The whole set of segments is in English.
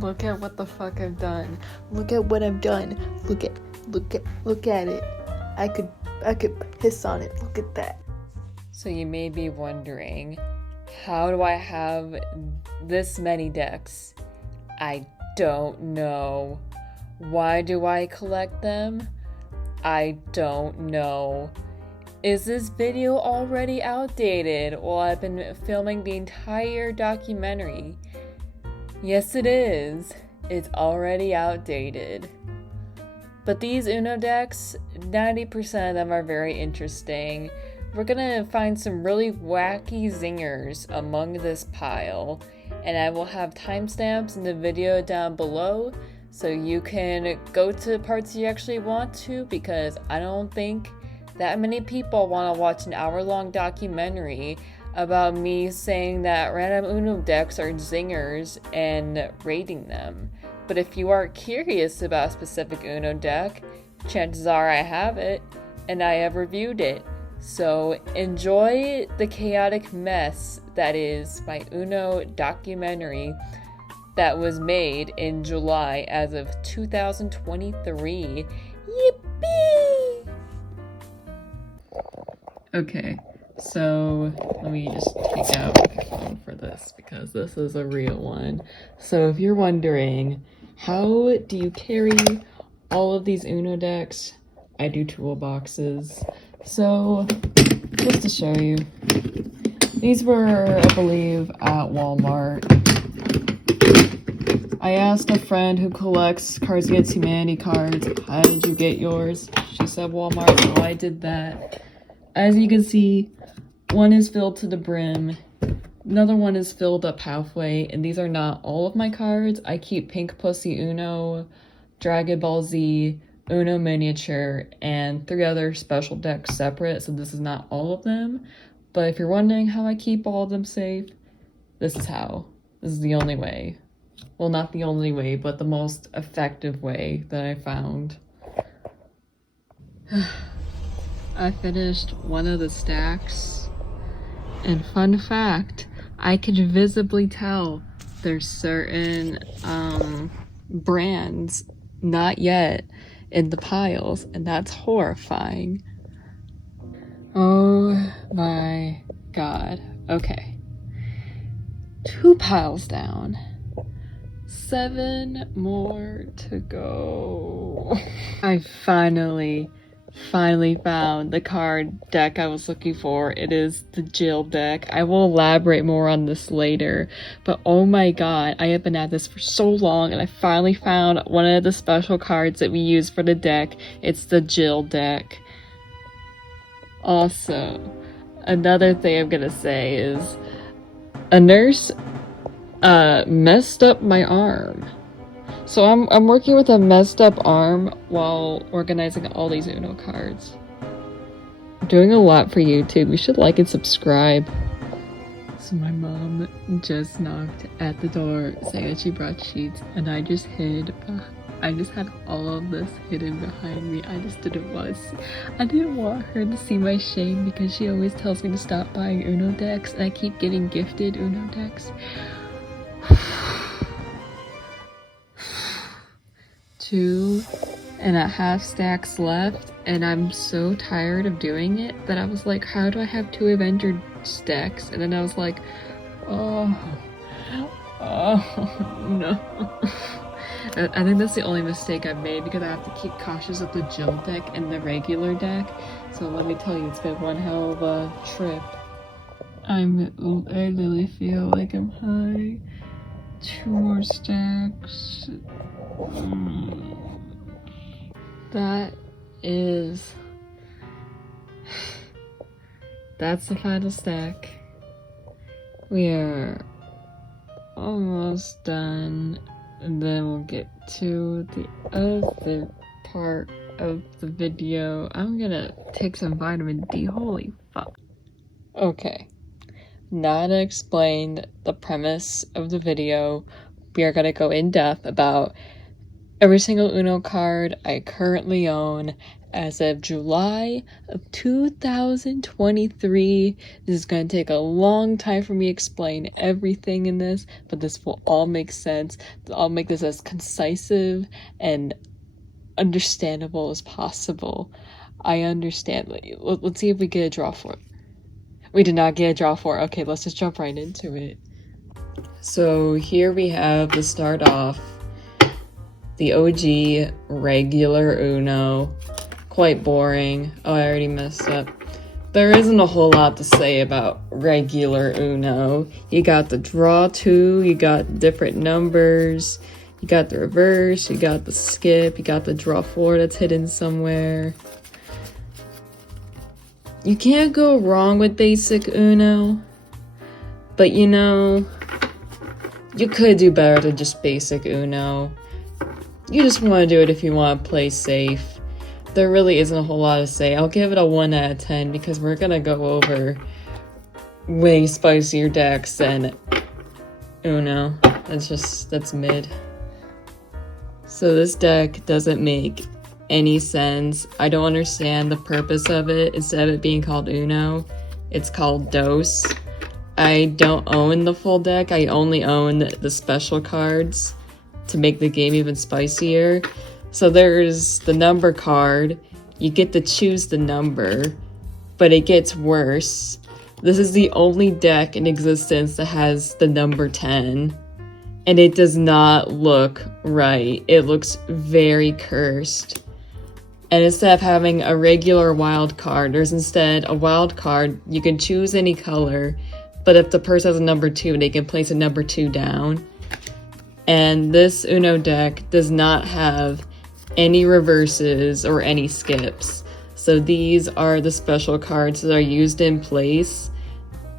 Look at what the fuck I've done. Look at what I've done. Look at it. I could piss on it. Look at that. So you may be wondering, how do I have this many decks? I don't know. Why do I collect them? I don't know. Is this video already outdated? Well, I've been filming the entire documentary. Yes, it is. It's already outdated. But these Uno decks, 90% of them are very interesting. We're gonna find some really wacky zingers among this pile, and I will have timestamps in the video down below so you can go to parts you actually want to, because I don't think that many people want to watch an hour-long documentary about me saying that random Uno decks are zingers and rating them. But if you are curious about a specific Uno deck, chances are I have it, and I have reviewed it. So enjoy the chaotic mess that is my Uno documentary that was made in July as of 2023. Yippee! Okay, so let me just take out my phone for this because this is a real one. So if you're wondering, how do you carry all of these Uno decks? I do toolboxes. So just to show you, these were, I believe, at Walmart. I asked a friend who collects Cards Against Humanity cards, how did you get yours? She said Walmart, so I did that. As you can see, one is filled to the brim, another one is filled up halfway, and these are not all of my cards. I keep Pink Pussy Uno, Dragon Ball Z, Uno Miniature, and 3 other special decks separate, so this is not all of them. But if you're wondering how I keep all of them safe, this is how. This is the only way. Well, not the only way, but the most effective way that I found. I finished one of the stacks, and fun fact, I can visibly tell there's certain brands not yet in the piles, and that's horrifying. Oh my god. Okay. 2 piles down. 7 more to go. I finally found the card deck I was looking for. It is the Jill deck. I will elaborate more on this later, but oh my god, I have been at this for so long, and I finally found one of the special cards that we use for the deck. It's the Jill deck. Also, another thing I'm gonna say is a nurse messed up my arm. So I'm working with a messed up arm while organizing all these Uno cards. I'm doing a lot for YouTube. You should like and subscribe. So my mom just knocked at the door saying that she brought sheets, and I just hid. I just had all of this hidden behind me. I just didn't want to see. I didn't want her to see my shame because she always tells me to stop buying Uno decks, and I keep getting gifted Uno decks. 2.5 stacks left, and I'm so tired of doing it that I was like, how do I have 2 Avengers decks? And then I was like, oh no. I think that's the only mistake I've made, because I have to keep cautious of the Jill deck and the regular deck. So let me tell you, it's been one hell of a trip. I really feel like I'm high. 2 more stacks. That's the final stack. We are almost done, and then we'll get to the other part of the video. I'm gonna take some vitamin D, holy fuck. Okay, now to explain the premise of the video, we are gonna go in depth about every single Uno card I currently own, as of July of 2023. This is going to take a long time for me to explain everything in this, but this will all make sense. I'll make this as concise and understandable as possible. I understand. Let's see if we get a draw for it. We did not get a draw for it. Okay, let's just jump right into it. So here we have to start off the OG regular Uno. Quite boring. Oh, I already messed up. There isn't a whole lot to say about regular Uno. You got the draw two, you got different numbers, you got the reverse, you got the skip, you got the draw four that's hidden somewhere. You can't go wrong with basic Uno, but you know, you could do better than just basic Uno. You just want to do it if you want to play safe. There really isn't a whole lot to say. I'll give it a 1 out of 10 because we're gonna go over way spicier decks than Uno. That's mid. So this deck doesn't make any sense. I don't understand the purpose of it. Instead of it being called Uno, it's called Dos. I don't own the full deck. I only own the special cards to make the game even spicier. So there's the number card. You get to choose the number, but it gets worse. This is the only deck in existence that has the number 10, and it does not look right. It looks very cursed. And instead of having a regular wild card, there's instead a wild card. You can choose any color, but if the person has a number 2, they can place a number 2 down. And this Uno deck does not have any reverses or any skips. So these are the special cards that are used in place.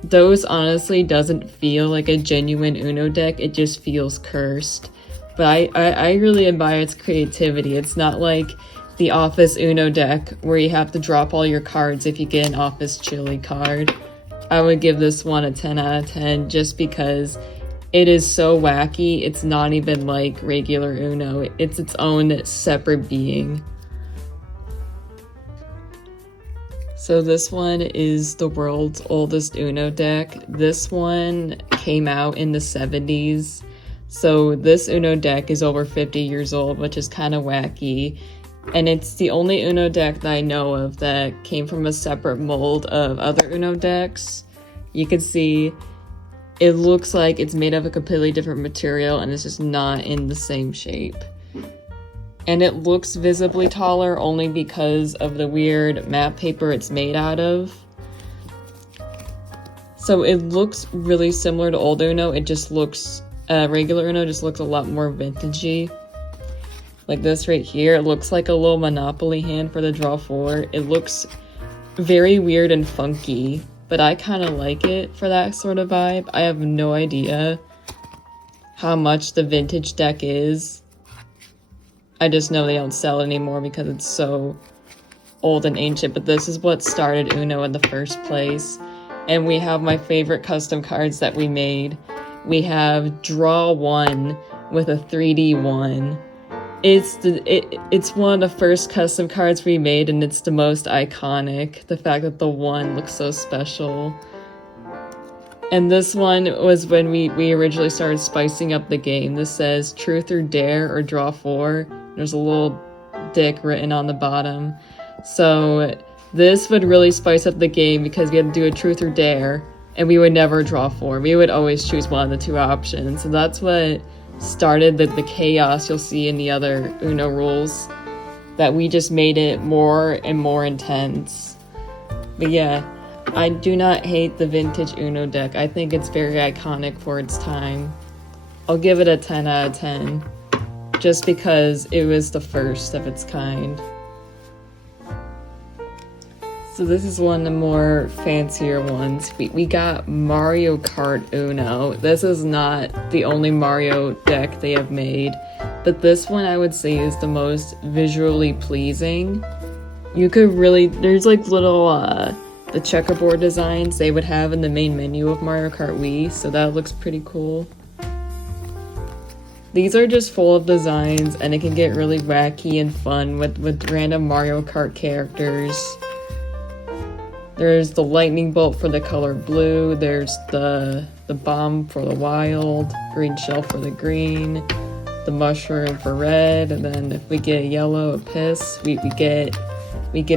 Those honestly doesn't feel like a genuine Uno deck. It just feels cursed. But I really admire its creativity. It's not like the Office Uno deck where you have to drop all your cards if you get an Office Chili card. I would give this one a 10 out of 10 just because it is so wacky. It's not even like regular Uno. It's its own separate being. So this one is the world's oldest Uno deck. This one came out in the 70s. So this Uno deck is over 50 years old, which is kind of wacky. And it's the only Uno deck that I know of that came from a separate mold of other Uno decks. You can see it looks like it's made of a completely different material and it's just not in the same shape. And it looks visibly taller only because of the weird matte paper it's made out of. So it looks really similar to old Uno. It just looks, regular Uno just looks a lot more vintagey. Like this right here, it looks like a little Monopoly hand for the draw 4. It looks very weird and funky, but I kind of like it for that sort of vibe. I have no idea how much the vintage deck is. I just know they don't sell it anymore because it's so old and ancient, but this is what started Uno in the first place. And we have my favorite custom cards that we made. We have Draw 1 with a 3D 1. It's one of the first custom cards we made, and it's the most iconic. The fact that the 1 looks so special. And this one was when we originally started spicing up the game. This says Truth or Dare or Draw 4. There's a little dick written on the bottom. So this would really spice up the game because we had to do a Truth or Dare, and we would never draw 4. We would always choose one of the 2 options. So that's what started the chaos you'll see in the other Uno rules, that we just made it more and more intense. But yeah, I do not hate the vintage Uno deck. I think it's very iconic for its time. I'll give it a 10 out of 10 just because it was the first of its kind. So this is one of the more fancier ones. We got Mario Kart Uno. This is not the only Mario deck they have made, but this one I would say is the most visually pleasing. You could really, there's like little, the checkerboard designs they would have in the main menu of Mario Kart Wii, so that looks pretty cool. These are just full of designs, and it can get really wacky and fun with random Mario Kart characters. There's the lightning bolt for the color blue, there's the bomb for the wild, green shell for the green, the mushroom for red, and then if we get a yellow, a piss, we get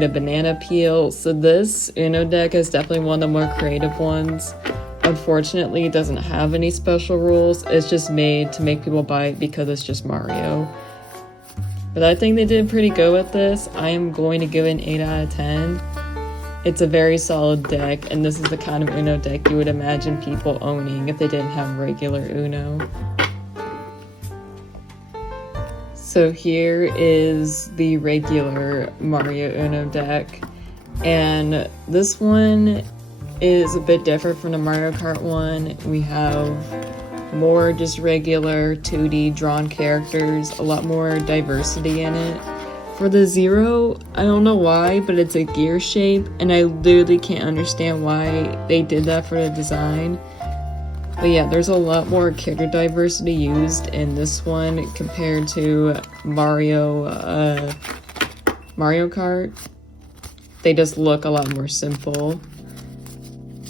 a banana peel. So this Uno deck is definitely one of the more creative ones. Unfortunately, it doesn't have any special rules. It's just made to make people buy it because it's just Mario. But I think they did pretty good with this. I am going to give it an 8 out of 10. It's a very solid deck, and this is the kind of Uno deck you would imagine people owning if they didn't have regular Uno. So here is the regular Mario Uno deck, and this one is a bit different from the Mario Kart one. We have more just regular 2D drawn characters, a lot more diversity in it. For the Zero, I don't know why, but it's a gear shape, and I literally can't understand why they did that for the design. But yeah, there's a lot more character diversity used in this one compared to Mario Kart. They just look a lot more simple.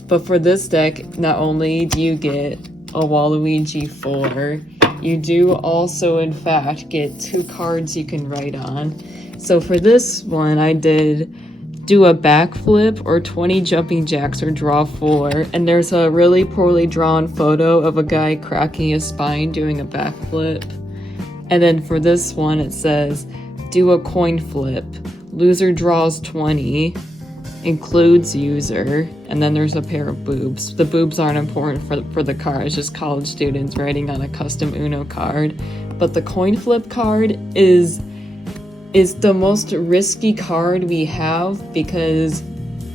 But for this deck, not only do you get a Waluigi 4, you do also, in fact, get 2 cards you can write on. So for this one, I did do a backflip or 20 jumping jacks or draw 4, and there's a really poorly drawn photo of a guy cracking his spine doing a backflip. And then for this one, it says, do a coin flip. Loser draws 20. Includes user, and then there's a pair of boobs. The boobs aren't important for the card, it's just college students writing on a custom Uno card. But the coin flip card is the most risky card we have, because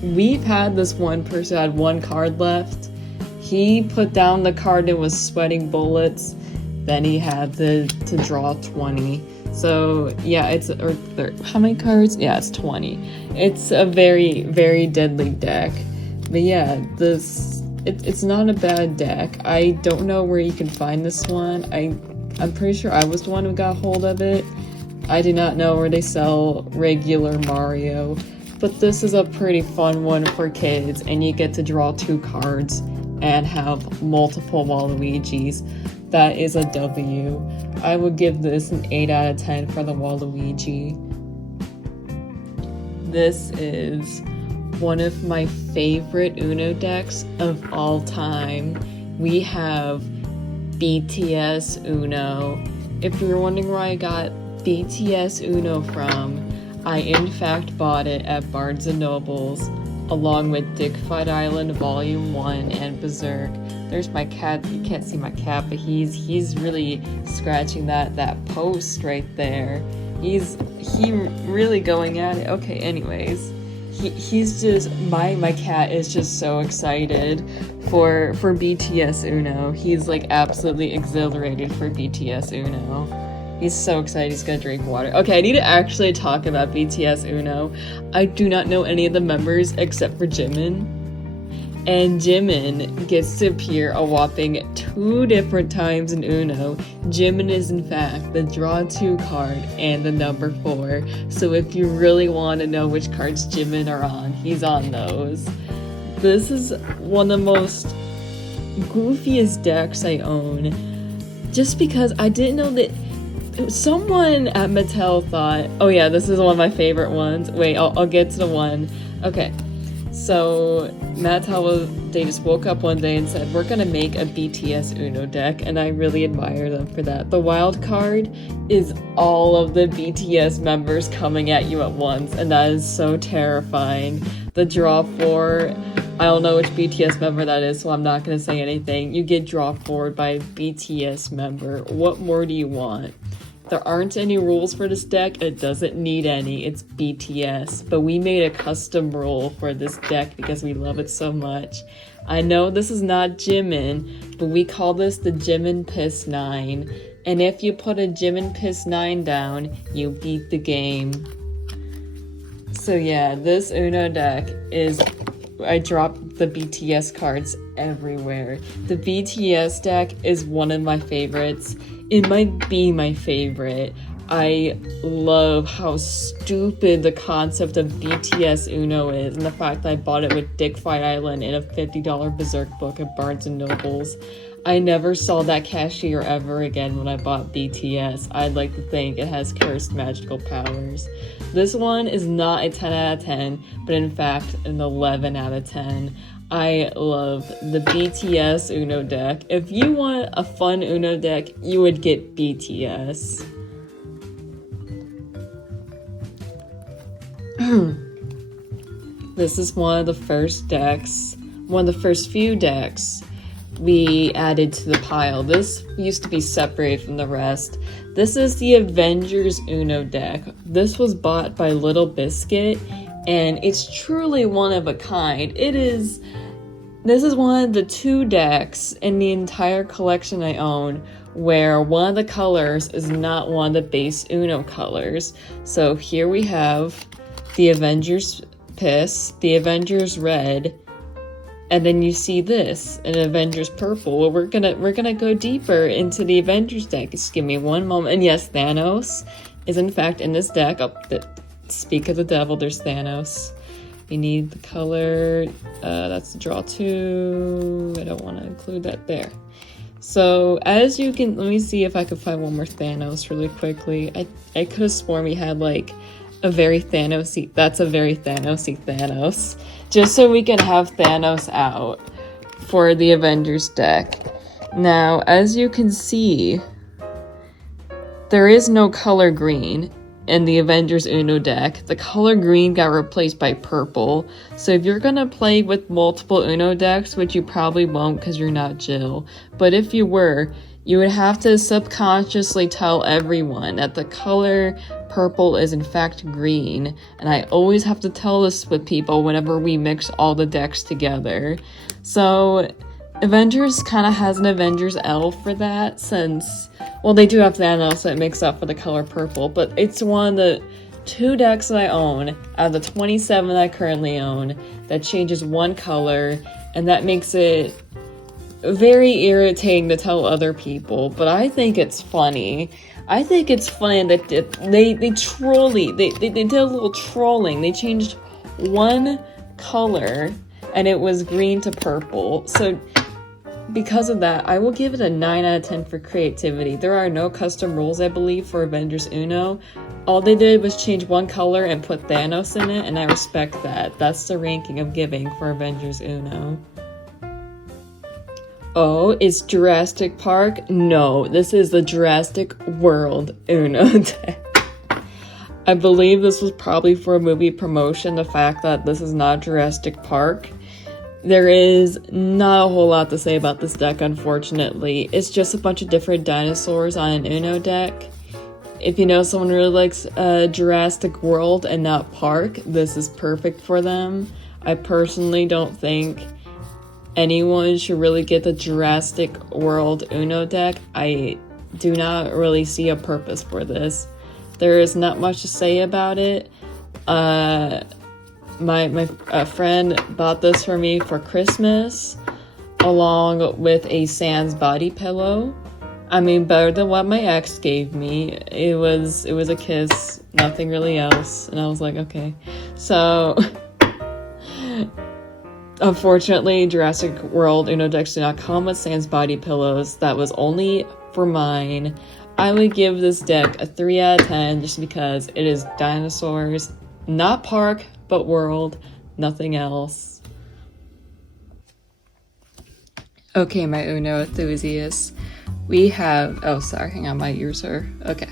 we've had this one person had 1 card left. He put down the card and was sweating bullets, then he had to draw 20. So yeah, how many cards? Yeah, it's 20. It's a very, very deadly deck. But yeah, it's not a bad deck. I don't know where you can find this one. I'm pretty sure I was the one who got hold of it. I do not know where they sell regular Mario. But this is a pretty fun one for kids, and you get to draw 2 cards and have multiple Waluigis. That is a W. I would give this an 8 out of 10 for the Waluigi. This is one of my favorite Uno decks of all time. We have BTS Uno. If you're wondering where I got BTS Uno from, I in fact bought it at Barnes & Noble's along with Dignified Island Volume 1 and Berserk. There's my cat. You can't see my cat, but he's really scratching that post right there. He really going at it. Okay, anyways. He's just my cat is just so excited for BTS Uno. He's like absolutely exhilarated for BTS Uno. He's so excited he's gonna drink water. Okay, I need to actually talk about BTS Uno. I do not know any of the members except for Jimin. And Jimin gets to appear a whopping 2 different times in Uno. Jimin is in fact the draw 2 card and the number 4. So if you really want to know which cards Jimin are on, he's on those. This is one of the most goofiest decks I own. Just because I didn't know that someone at Mattel thought, oh yeah, this is one of my favorite ones. Wait, I'll get to the one. Okay. So Mattel, they just woke up one day and said, we're gonna make a BTS Uno deck, and I really admire them for that. The wild card is all of the BTS members coming at you at once, and that is so terrifying. The draw 4, I don't know which BTS member that is, so I'm not gonna say anything. You get draw 4 by a BTS member. What more do you want? There aren't any rules for this deck. It doesn't need any. It's BTS. But we made a custom rule for this deck because we love it so much. I know this is not Jimin, but we call this the Jimin Piss 9. And if you put a Jimin Piss 9 down, you beat the game. So yeah, this Uno deck is I dropped the BTS cards everywhere. The BTS deck is one of my favorites. It might be my favorite. I love how stupid the concept of BTS Uno is, and the fact that I bought it with Dick Fight Island in a $50 Berserk book at Barnes & Noble's. I never saw that cashier ever again when I bought BTS. I'd like to think it has cursed magical powers. This one is not a 10 out of 10, but in fact an 11 out of 10. I love the BTS Uno deck. If you want a fun Uno deck, you would get BTS. This is one of the first few decks we added to the pile. This used to be separated from the rest. This is the Avengers Uno deck. This was bought by LilBiscuit, and it's truly one of a kind. This is one of the 2 decks in the entire collection I own where one of the colors is not one of the base Uno colors. So here we have the Avengers Piss, the Avengers Red, and then you see this, an Avengers Purple. We're gonna go deeper into the Avengers deck. Just give me one moment. And yes, Thanos is in fact in this deck. Speak of the devil, there's Thanos. We need the color, that's the draw 2. I don't want to include that there. So as you can, let me see if I could find one more Thanos really quickly. I could have sworn we had like a very Thanos-y, that's a very Thanos-y Thanos. Just so we can have Thanos out for the Avengers deck. Now, as you can see, there is no color green in the Avengers Uno deck. The color green got replaced by purple. So if you're gonna play with multiple Uno decks, which you probably won't because you're not Jill, but if you were, you would have to subconsciously tell everyone that the color purple is in fact green, and I always have to tell this with people whenever we mix all the decks together. So Avengers kind of has an Avengers L for that, since, well, they do have Thanos, so it makes up for the color purple, but it's one of the 2 decks that I own out of the 27 I currently own that changes one color, and that makes it very irritating to tell other people, but I think it's funny. I think it's funny that they did a little trolling. They changed one color and it was green to purple. So because of that, I will give it a 9 out of 10 for creativity. There are no custom rules, I believe, for Avengers Uno. All they did was change one color and put Thanos in it, and I respect that. That's the ranking I'm giving for Avengers Uno. Oh, it's Jurassic Park? No, this is the Jurassic World Uno deck. I believe this was probably for a movie promotion, the fact that this is not Jurassic Park. There is not a whole lot to say about this deck, unfortunately. It's just a bunch of different dinosaurs on an Uno deck. If you know someone really likes Jurassic World and not Park, this is perfect for them. I personally don't think anyone should really get the Jurassic World Uno deck. I do not really see a purpose for this. There is not much to say about it. My friend bought this for me for Christmas, along with a Sans body pillow. I mean, better than what my ex gave me. It was a kiss, nothing really else, and I was like, okay. So unfortunately, Jurassic World Uno decks do not come with Sans body pillows. That was only for mine. I would give this deck a 3 out of 10 just because it is dinosaurs, not Park, but World, nothing else. Okay, my Uno enthusiasts. We have, oh sorry, hang on, my ears are, okay.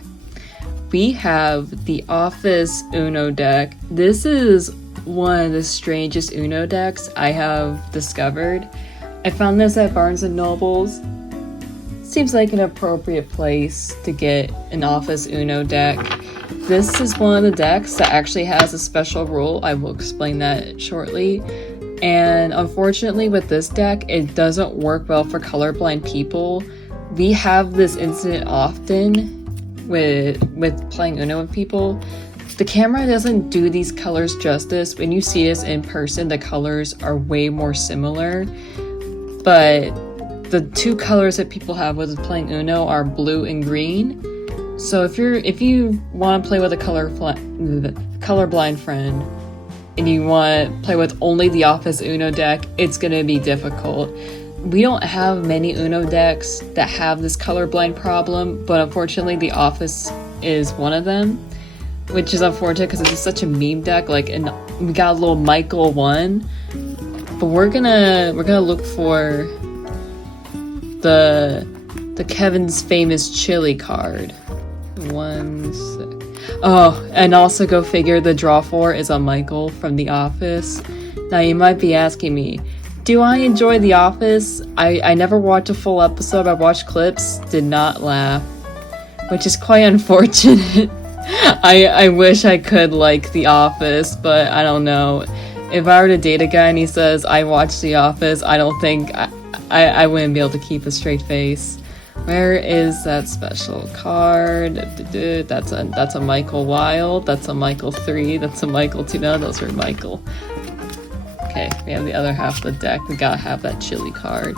We have the Office Uno deck. This is one of the strangest Uno decks I have discovered. I found this at Barnes & Noble's. Seems like an appropriate place to get an Office Uno deck. This is one of the decks that actually has a special rule. I will explain that shortly. And unfortunately with this deck, it doesn't work well for colorblind people. We have this incident often with playing Uno with people. the camera doesn't do these colors justice. When you see this in person, the colors are way more similar. But the two colors that people have with playing Uno are blue and green. So if you want to play with a colorblind friend and you want to play with only the Office Uno deck, it's going to be difficult. We don't have many Uno decks that have this colorblind problem, but unfortunately the Office is one of them, which is unfortunate because it's such a meme deck. Like, and we got a little Michael one, but we're gonna look for the Kevin's Famous Chili card. 1 sec. Oh, and also go figure, the draw 4 is a Michael from The Office. Now you might be asking me, do I enjoy The Office? I never watched a full episode. I watched clips, did not laugh, which is quite unfortunate. I wish I could like The Office, but I don't know. If I were to date a guy and he says, I watch The Office, I don't think I wouldn't be able to keep a straight face. Where is that special card? That's a Michael Wild. That's a Michael 3. That's a Michael 2. No, those are Michael. Okay, we have the other half of the deck. We gotta have that chili card.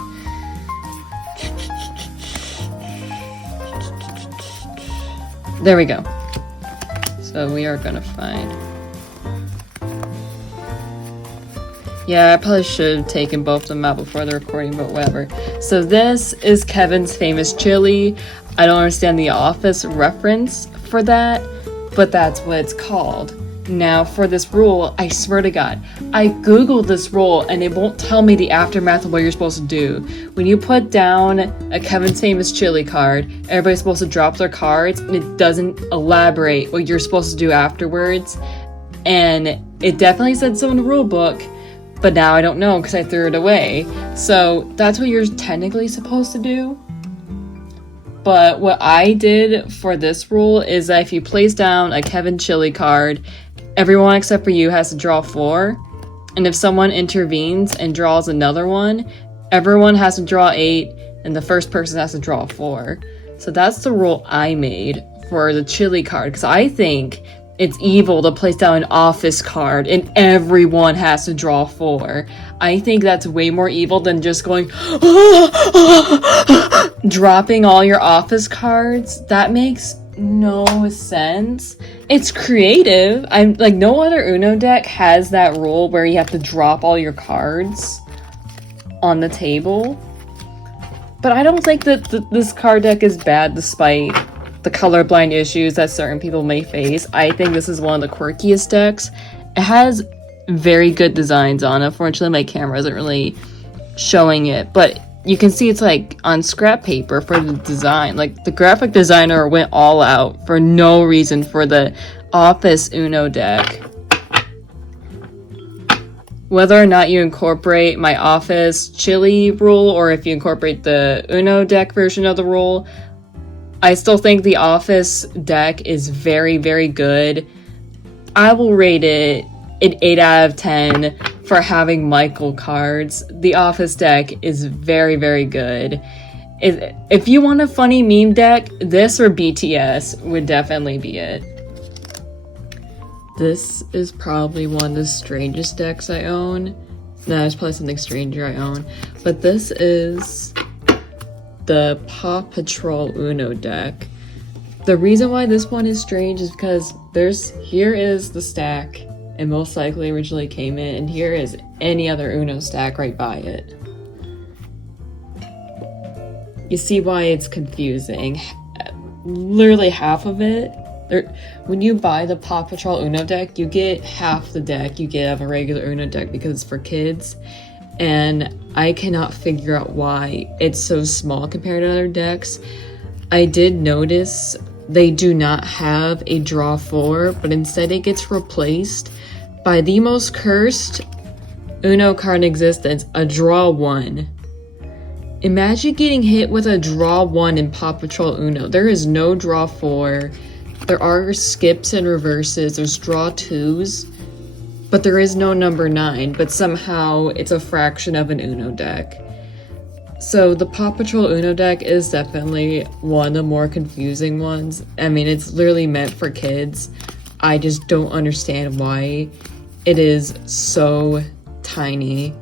There we go. So we are gonna find... Yeah, I probably should have taken both of them out before the recording, but whatever. So this is Kevin's Famous Chili. I don't understand the Office reference for that, but that's what it's called. Now, for this rule, I swear to God, I googled this rule and it won't tell me the aftermath of what you're supposed to do. When you put down a Kevin's Famous Chili card, everybody's supposed to drop their cards, and it doesn't elaborate what you're supposed to do afterwards. And it definitely said so in the rule book, but now I don't know because I threw it away. So that's what you're technically supposed to do. But what I did for this rule is that if you place down a Kevin Chili card, everyone except for you has to draw 4. And if someone intervenes and draws another one, everyone has to draw 8, and the first person has to draw 4. So that's the rule I made for the chili card, because I think it's evil to place down an Office card and everyone has to draw 4. I think that's way more evil than just going dropping all your Office cards. That makes no sense. It's creative. I'm like, no other Uno deck has that rule where you have to drop all your cards on the table. But I don't think that this card deck is bad despite the colorblind issues that certain people may face. I think this is one of the quirkiest decks. It has very good designs on it. Unfortunately, my camera isn't really showing it, but you can see it's like on scrap paper for the design. Like, the graphic designer went all out for no reason for the Office Uno deck. Whether or not you incorporate my Office Chili rule, or if you incorporate the Uno deck version of the rule, I still think the Office deck is very, very good. I will rate it an 8 out of 10 for having Michael cards. The Office deck is very, very good. If you want a funny meme deck, this or BTS would definitely be it. This is probably one of the strangest decks I own. No, there's probably something stranger I own. But this is the Paw Patrol Uno deck. The reason why this one is strange is because here is the stack it most likely originally came in, and here is any other Uno stack right by it. You see why it's confusing. Literally half of it, when you buy the Paw Patrol Uno deck, you get half the deck you get of a regular Uno deck because it's for kids. And I cannot figure out why it's so small compared to other decks. I did notice they do not have a draw 4, but instead it gets replaced by the most cursed Uno card in existence, a draw 1. Imagine getting hit with a draw 1 in Paw Patrol Uno. There is no draw 4. There are skips and reverses. There's draw 2s. But there is no number 9, but somehow it's a fraction of an Uno deck. So the Paw Patrol Uno deck is definitely one of the more confusing ones. I mean, it's literally meant for kids. I just don't understand why it is so tiny.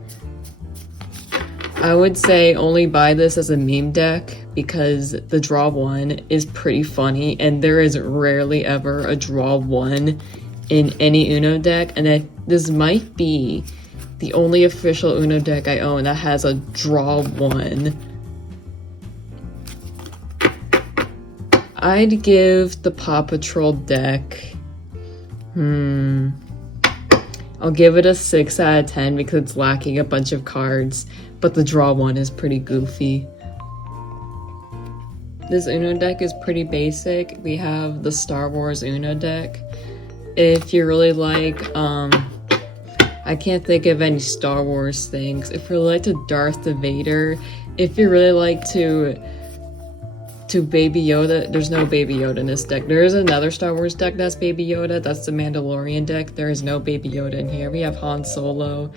I would say only buy this as a meme deck because the draw one is pretty funny, and there is rarely ever a draw one in any Uno deck, and this might be the only official Uno deck I own that has a draw one. I'd give the Paw Patrol deck, I'll give it a 6 out of 10 because it's lacking a bunch of cards, but the draw one is pretty goofy. This Uno deck is pretty basic. We have the Star Wars Uno deck. If you really like, I can't think of any Star Wars things. If you like to Darth Vader, if you really like to Baby Yoda, there's no Baby Yoda in this deck. There is another Star Wars deck that's Baby Yoda. That's the Mandalorian deck. There is no Baby Yoda in here. We have Han Solo.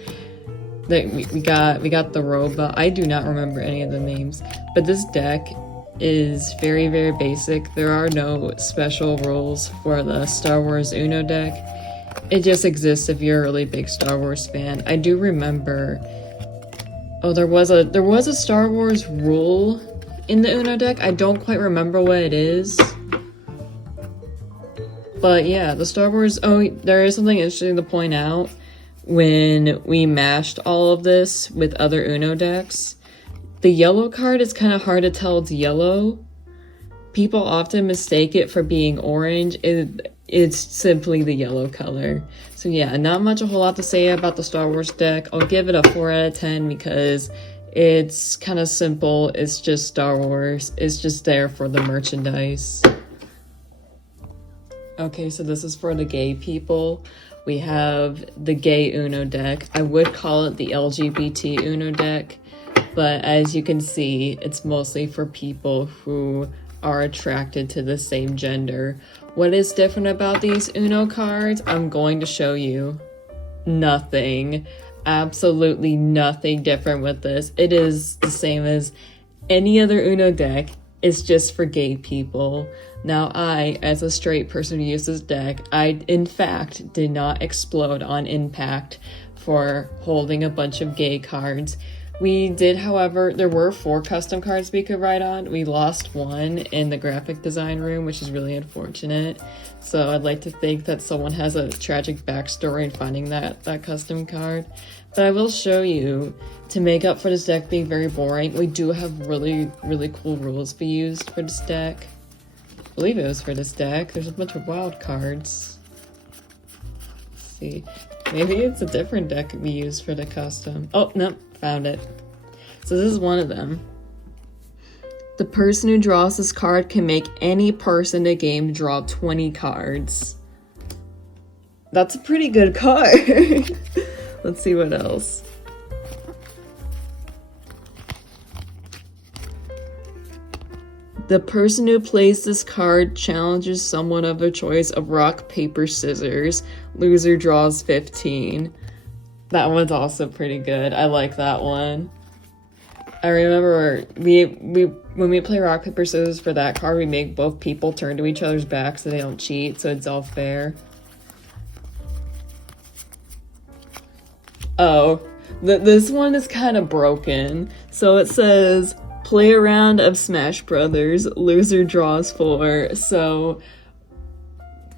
We got the robot. I do not remember any of the names, but this deck is very, very basic. There are no special rules for the Star Wars Uno deck. It just exists if you're a really big Star Wars fan. I do remember, oh, there was a Star Wars rule in the Uno deck. I don't quite remember what it is. But yeah, the Star Wars, oh, there is something interesting to point out. When we mashed all of this with other Uno decks, the yellow card is kind of hard to tell it's yellow. People often mistake it for being orange. It's simply the yellow color. So yeah, not much a whole lot to say about the Star Wars deck. I'll give it a 4 out of 10 because it's kind of simple. It's just Star Wars. It's just there for the merchandise. Okay, so this is for the gay people. We have the gay Uno deck. I would call it the LGBT Uno deck, but as you can see, it's mostly for people who are attracted to the same gender. What is different about these Uno cards? I'm going to show you. Nothing. Absolutely nothing different with this. It is the same as any other Uno deck. It's just for gay people. Now I, as a straight person who uses this deck, I in fact did not explode on impact for holding a bunch of gay cards. We did, however, there were 4 custom cards we could write on. We lost one in the graphic design room, which is really unfortunate. So I'd like to think that someone has a tragic backstory in finding that custom card. But I will show you, to make up for this deck being very boring, we do have really, really cool rules we used for this deck. I believe it was for this deck. There's a bunch of wild cards. Let's see. Maybe it's a different deck we used for the custom. Oh, no, found it. So this is one of them. The person who draws this card can make any person in the game draw 20 cards. That's a pretty good card. Let's see what else. The person who plays this card challenges someone of their choice of rock, paper, scissors. Loser draws 15. That one's also pretty good. I like that one. I remember when we play rock, paper, scissors for that card, we make both people turn to each other's back so they don't cheat, so it's all fair. Oh, this one is kind of broken. So it says, play a round of Smash Brothers, loser draws 4. So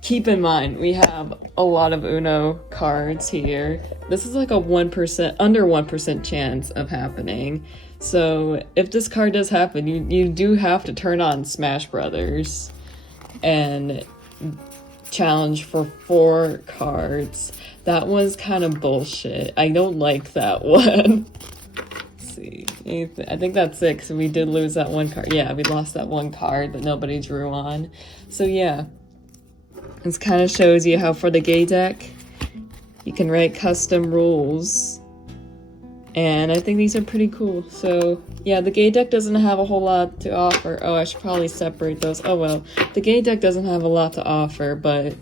keep in mind, we have a lot of Uno cards here. This is like a 1%, under 1% chance of happening. So if this card does happen, you do have to turn on Smash Brothers and challenge for 4 cards. That was kind of bullshit. I don't like that one. Let's see. I think that's it, because we did lose that one card. Yeah, we lost that one card that nobody drew on. So yeah. This kind of shows you how for the gay deck, you can write custom rules. And I think these are pretty cool. So yeah, the gay deck doesn't have a whole lot to offer. Oh, I should probably separate those. Oh well, the gay deck doesn't have a lot to offer, but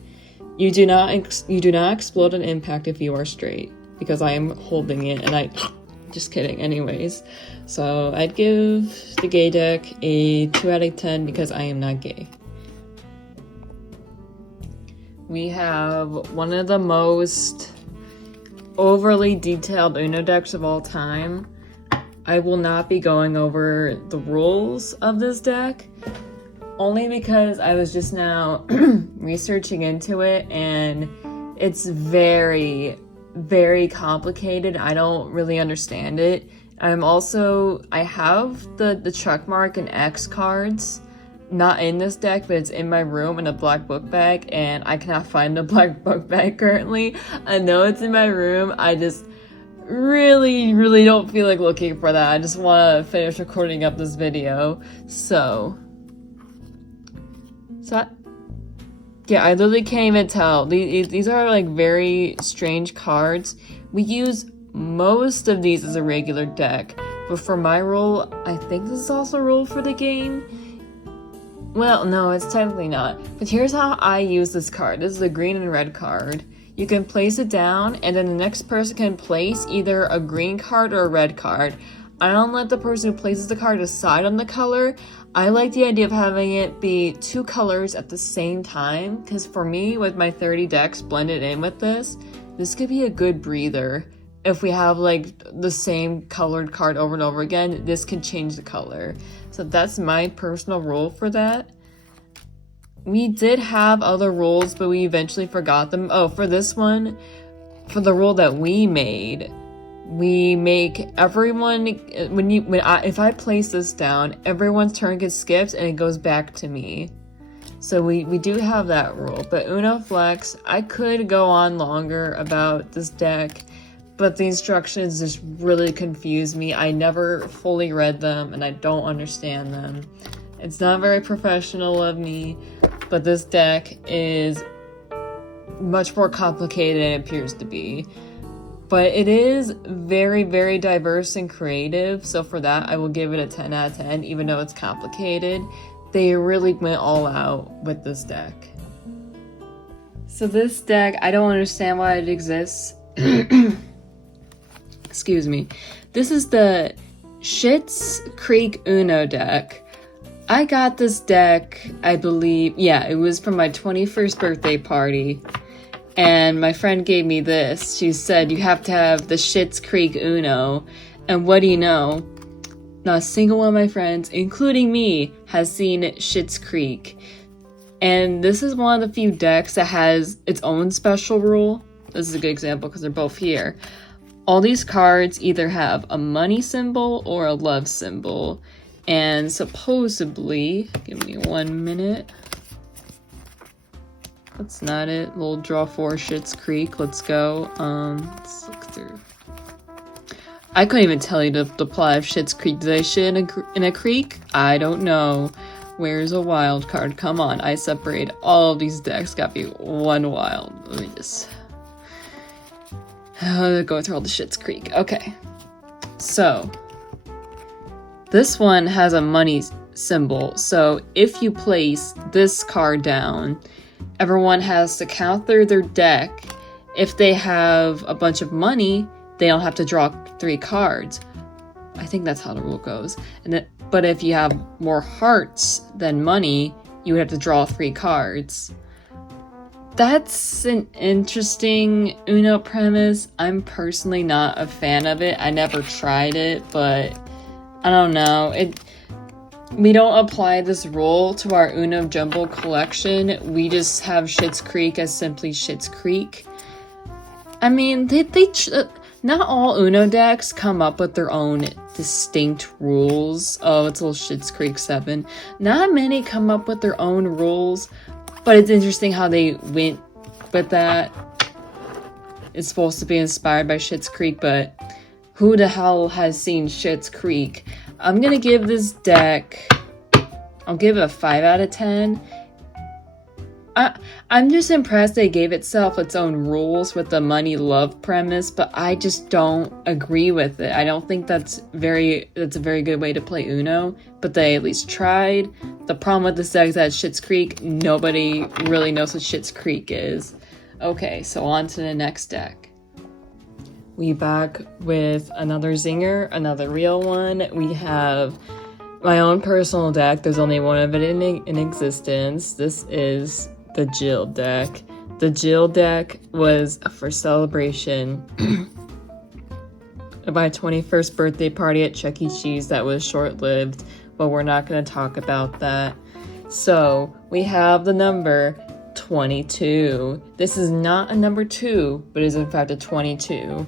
you do not explode an impact if you are straight, because I am holding it, and I just kidding. Anyways, so I'd give the gay deck a 2 out of 10 because I am not gay. we have one of the most overly detailed Uno decks of all time. I will not be going over the rules of this deck, only because I was just now researching into it, and it's very, very complicated. I don't really understand it. I have the check mark and X cards, not in this deck, but it's in my room in a black book bag, and I cannot find the black book bag currently. I know it's in my room, I just really don't feel like looking for that. I just want to finish recording up this video. So yeah, I literally can't even tell. These are like very strange cards. We use most of these as a regular deck, but for my role, I think this is also a rule for the game. Well, no, it's technically not. But here's how I use this card. This is a green and red card. You can place it down, and then the next person can place either a green card or a red card. I don't let the person who places the card decide on the color. I like the idea of having it be 2 colors at the same time, because for me, with my 30 decks blended in with this could be a good breather. If we have like the same colored card over and over again, this can change the color. So that's my personal rule for that. We did have other rules, but we eventually forgot them. Oh, for this one, for the rule that we made, we make everyone, if I place this down, everyone's turn gets skipped and it goes back to me. So we do have that rule. But Uno Flex, I could go on longer about this deck, but the instructions just really confuse me. I never fully read them and I don't understand them. It's not very professional of me, but this deck is much more complicated than it appears to be. But it is very, very diverse and creative, so for that I will give it a 10 out of 10, even though it's complicated. They really went all out with this deck. So this deck, I don't understand why it exists. Excuse me. This is the Schitts Creek Uno deck. I got this deck, I believe, yeah, it was from my 21st birthday party, and my friend gave me this. She said, you have to have the Schitts Creek Uno, and what do you know? Not a single one of my friends, including me, has seen Schitts Creek. And this is one of the few decks that has its own special rule. This is a good example because they're both here. All these cards either have a money symbol or a love symbol. And supposedly, give me 1 minute. That's not it. Little draw 4 Schitts Creek. Let's go. Let's look through. I couldn't even tell you the plot of Schitts Creek. Did I shit in a creek? I don't know. Where's a wild card? Come on. I separate all of these decks. Gotta be one wild. Let me just go through all the Schitts Creek. Okay. So this one has a money symbol, so if you place this card down, everyone has to count through their deck. If they have a bunch of money, they don't have to draw 3 cards. I think that's how the rule goes. But if you have more hearts than money, you would have to draw 3 cards. That's an interesting Uno premise. I'm personally not a fan of it. I never tried it, but I don't know. We don't apply this rule to our Uno Jumbo collection. We just have Schitts Creek as simply Schitts Creek. I mean, not all Uno decks come up with their own distinct rules. Oh, it's a little Schitts Creek 7. Not many come up with their own rules, but it's interesting how they went with that. It's supposed to be inspired by Schitts Creek, but who the hell has seen Schitts Creek? I'm gonna give this deck, I'll give it a 5 out of 10. I'm just impressed they gave itself its own rules with the money love premise, but I just don't agree with it. I don't think that's a very good way to play Uno, but they at least tried. The problem with this deck is that Schitts Creek, nobody really knows what Schitts Creek is. Okay, so on to the next deck. We back with another zinger, another real one. We have my own personal deck. There's only one of it in existence. This is the Jill deck. The Jill deck was for celebration of my 21st birthday party at Chuck E. Cheese that was short-lived, but we're not going to talk about that. So we have the number 22. This is not a number 2, but is in fact a 22.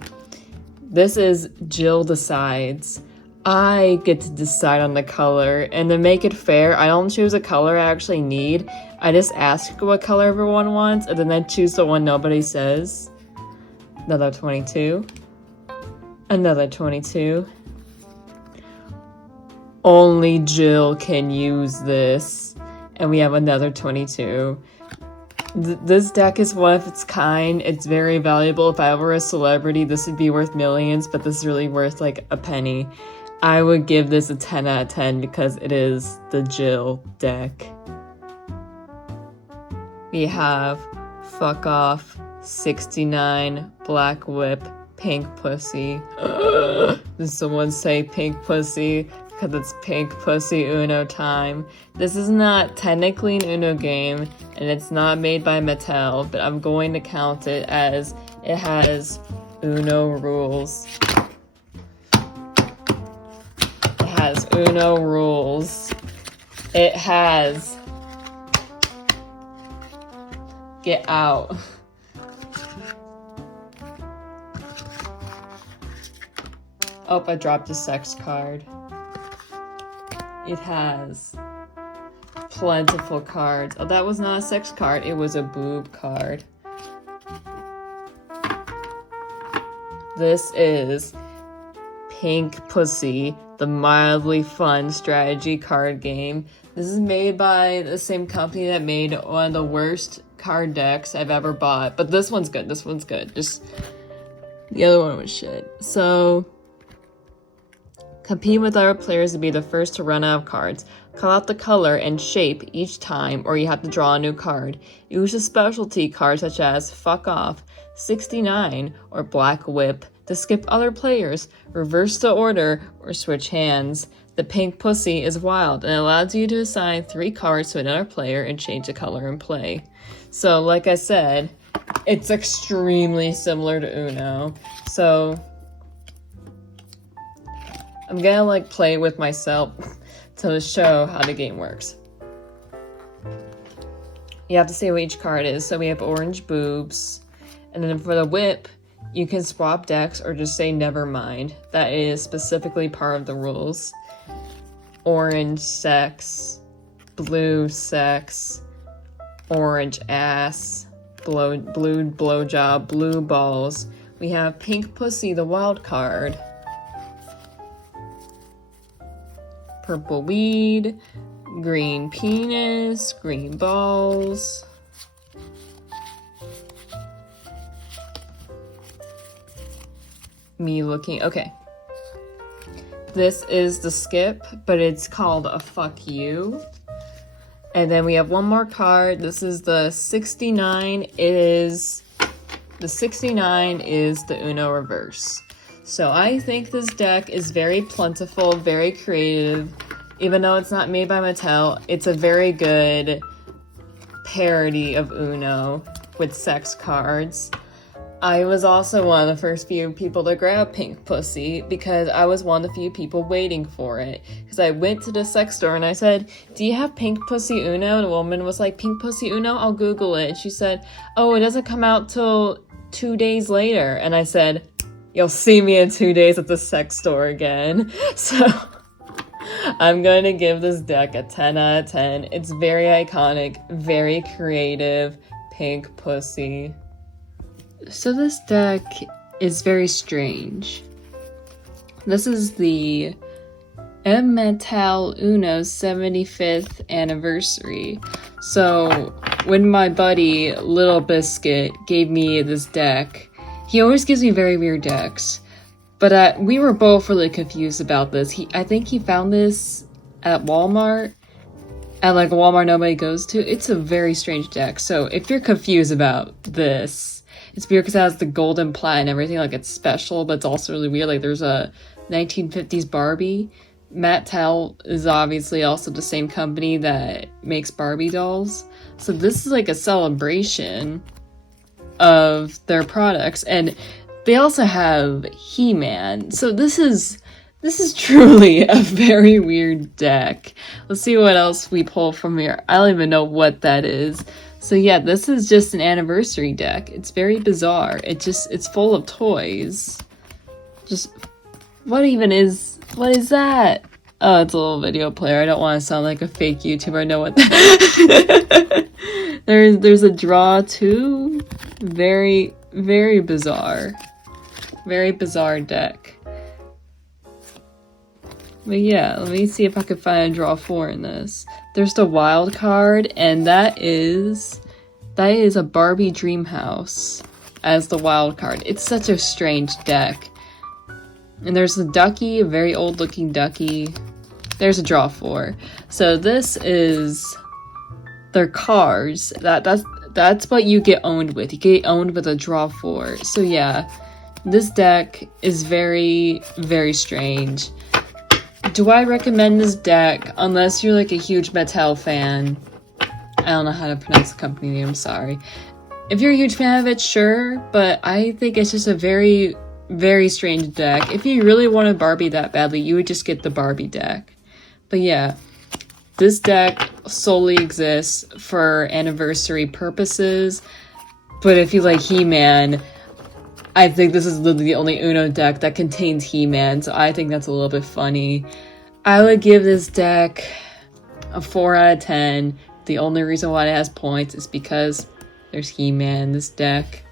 This is Jill Decides. I get to decide on the color, and to make it fair, I don't choose a color I actually need. I just ask what color everyone wants, and then I choose the one nobody says. Another 22. Another 22. Only Jill can use this. And we have another 22. This deck is one of its kind. It's very valuable. If I were a celebrity, this would be worth millions, but this is really worth like a penny. I would give this a 10 out of 10 because it is the Jill deck. We have Fuck Off, 69, Black Whip, Pink Pussy. Did someone say Pink Pussy? Because it's Pink Pussy Uno time. This is not technically an Uno game, and it's not made by Mattel, but I'm going to count it as it has Uno rules. It has Uno rules. It has Get Out. Oh, I dropped a sex card. It has plentiful cards. Oh, that was not a sex card. It was a boob card. This is Pink Pussy, the mildly fun strategy card game. This is made by the same company that made one of the worst card decks I've ever bought. But this one's good. This one's good. Just the other one was shit. So compete with other players to be the first to run out of cards. Call out the color and shape each time, or you have to draw a new card. Use a specialty card such as Fuck Off, 69, or Black Whip to skip other players, reverse the order, or switch hands. The Pink Pussy is wild and allows you to assign 3 cards to another player and change the color in play. So, like I said, it's extremely similar to Uno. So I'm gonna like play with myself to show how the game works. You have to say what each card is. So we have orange boobs. And then for the whip, you can swap decks or just say never mind. That is specifically part of the rules. Orange sex, blue sex, orange ass, blue blowjob, blue balls. We have Pink Pussy, the wild card. Purple weed, green penis, green balls. Me looking, okay. This is the skip, but it's called a fuck you. And then we have one more card. This is the 69. The 69 is the Uno reverse. So I think this deck is very plentiful, very creative. Even though it's not made by Mattel, it's a very good parody of Uno with sex cards. I was also one of the first few people to grab Pink Pussy because I was one of the few people waiting for it. Because I went to the sex store and I said, "Do you have Pink Pussy Uno?" And the woman was like, "Pink Pussy Uno? I'll Google it." And she said, "Oh, it doesn't come out till 2 days later." And I said, "You'll see me in 2 days at the sex store again." So I'm going to give this deck a 10 out of 10. It's very iconic, very creative. Pink Pussy. So this deck is very strange. This is the Mattel Uno's 75th anniversary. So when my buddy LilBiscuit gave me this deck, he always gives me very weird decks. But we were both really confused about this. I think he found this at Walmart, at like a Walmart nobody goes to. It's a very strange deck. So if you're confused about this, it's weird because it has the golden plat and everything. Like it's special, but it's also really weird. Like there's a 1950s Barbie. Mattel is obviously also the same company that makes Barbie dolls. So this is like a celebration. of their products. And they also have He-Man. So this is truly a very weird deck. Let's see what else we pull from here. I don't even know what that is. So yeah, this is just an anniversary deck. It's very bizarre. It's full of toys. What is that? Oh, it's a little video player. I don't want to sound like a fake YouTuber. I know what that There's a draw too. Very, very bizarre. Very bizarre deck. But yeah, let me see if I can find a draw 4 in this. There's the wild card, and that is a Barbie Dream House as the wild card. It's such a strange deck. And there's the ducky, a very old looking ducky. There's a draw 4. So this is their cards. That's what you get owned with. You get owned with a draw 4. So yeah, this deck is very, very strange. Do I recommend this deck? Unless you're like a huge Mattel fan. I don't know how to pronounce the company name, I'm sorry. If you're a huge fan of it, sure, but I think it's just a very, very strange deck. If you really wanted Barbie that badly, you would just get the Barbie deck. But yeah, this deck solely exists for anniversary purposes. But if you like He-Man, I think this is literally the only Uno deck that contains He-Man, so I think that's a little bit funny. I would give this deck a 4 out of 10. The only reason why it has points is because there's He-Man in this deck.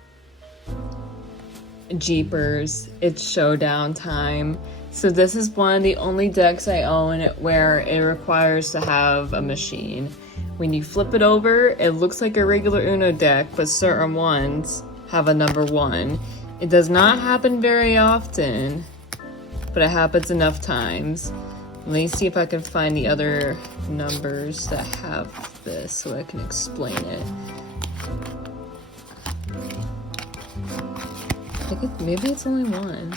Jeepers, it's Showdown time. So this is one of the only decks I own where it requires to have a machine. When you flip it over, it looks like a regular Uno deck, but certain ones have a number 1. It does not happen very often, but it happens enough times. Let me see if I can find the other numbers that have this so I can explain it. I think maybe it's only 1.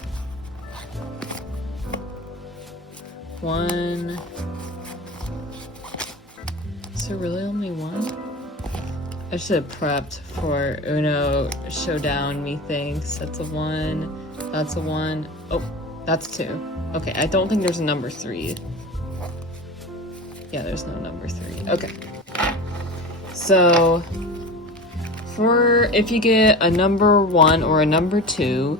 1. Is there really only 1? I should have prepped for Uno Showdown, methinks. That's a 1. That's a 1. Oh, that's 2. Okay, I don't think there's a number 3. Yeah, there's no number 3. Okay. So, if you get a number 1 or a number 2,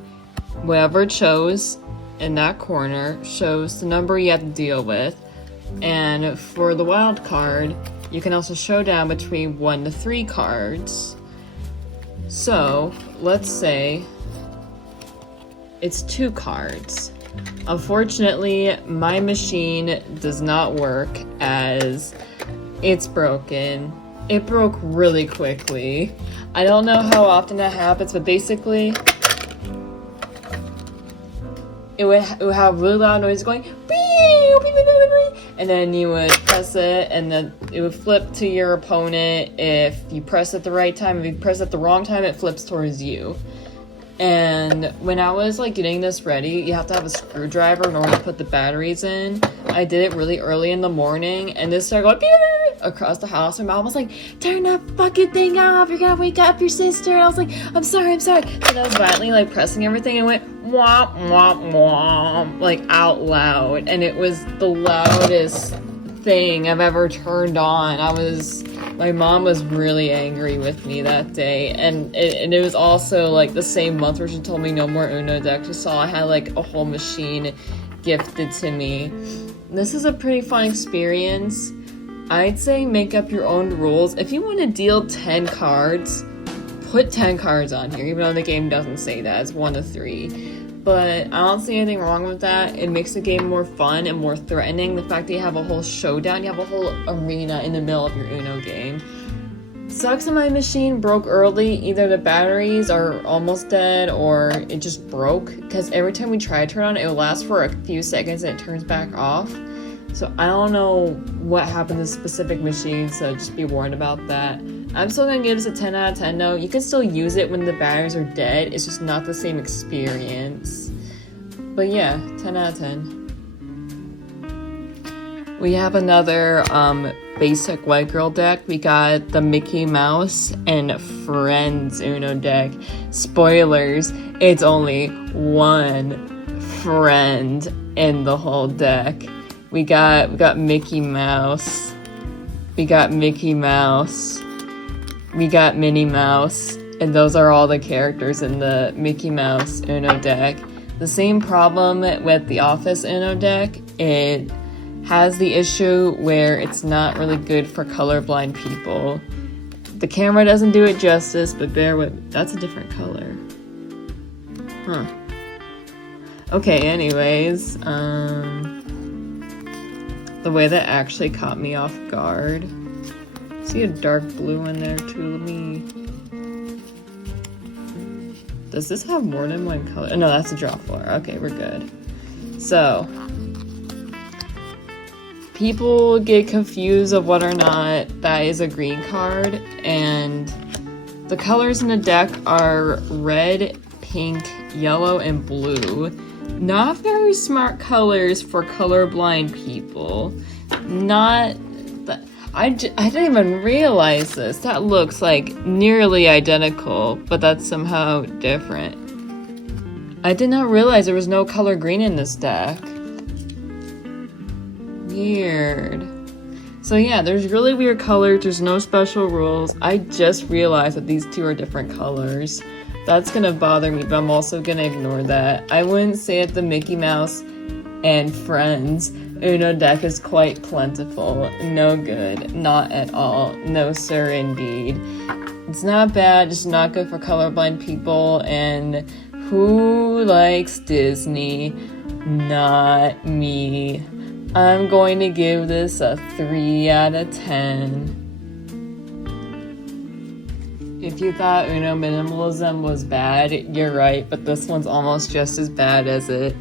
whatever it shows in that corner shows the number you have to deal with. And for the wild card, you can also show down between 1 to 3 cards. So, let's say it's 2 cards. Unfortunately, my machine does not work as it's broken. It broke really quickly. I don't know how often that happens, but basically, it would have really loud noise going, and then you would press it, and then it would flip to your opponent if you press it the right time. If you press it the wrong time, it flips towards you. And when I was like getting this ready, you have to have a screwdriver in order to put the batteries in. I did it really early in the morning, and this started going across the house. My mom was like, "Turn that fucking thing off! You're gonna wake up your sister." And I was like, I'm sorry." So I was violently like pressing everything, and it went womp womp womp like out loud, and it was the loudest thing I've ever turned on. My mom was really angry with me that day, and it was also like the same month where she told me no more Uno decks. She saw I had like a whole machine gifted to me. This is a pretty fun experience. I'd say make up your own rules. If you want to deal 10 cards, put 10 cards on here, even though the game doesn't say that. It's 1 to 3. But I don't see anything wrong with that. It makes the game more fun and more threatening. The fact that you have a whole showdown, you have a whole arena in the middle of your Uno game. Sucks that my machine broke early. Either the batteries are almost dead or it just broke. Because every time we try to turn on it, it'll last for a few seconds and it turns back off. So I don't know what happened to this specific machine, so just be warned about that. I'm still gonna give this a 10 out of 10 though. You can still use it when the batteries are dead. It's just not the same experience. But yeah, 10 out of 10. We have another basic white girl deck, we got the Mickey Mouse and Friends Uno deck. Spoilers, it's only one friend in the whole deck. We got Mickey Mouse. We got Mickey Mouse. We got Minnie Mouse. And those are all the characters in the Mickey Mouse Uno deck. The same problem with the Office Uno deck. It has the issue where it's not really good for colorblind people. The camera doesn't do it justice, but bear with, that's a different color. Huh. Okay, anyways, the way that actually caught me off guard. See a dark blue in there too, let me... Does this have more than one color? No, that's a draw floor. Okay, we're good. So, people get confused of whether or not that is a green card, and the colors in the deck are red, pink, yellow, and blue. Not very smart colors for colorblind people. Not that I didn't even realize this. That looks like nearly identical, but that's somehow different. I did not realize there was no color green in this deck. Weird. So yeah, there's really weird colors. There's no special rules. I just realized that these two are different colors. That's gonna bother me, but I'm also gonna ignore that. I wouldn't say that the Mickey Mouse and Friends Uno deck is quite plentiful. No good. Not at all. No sir, indeed. It's not bad, just not good for colorblind people, and who likes Disney? Not me. I'm going to give this a 3 out of 10. If you thought Uno Minimalism was bad, you're right, but this one's almost just as bad as it.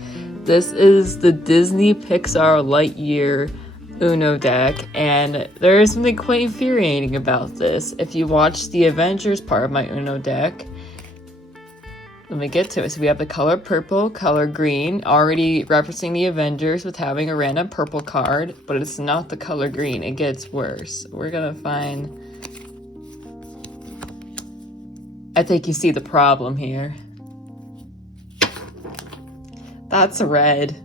This is the Disney Pixar Lightyear Uno deck, and there is something quite infuriating about this. If you watch the Avengers part of my Uno deck, let me get to it. So we have the color purple, color green, already referencing the Avengers with having a random purple card, but it's not the color green. It gets worse. We're gonna find... I think you see the problem here. That's red.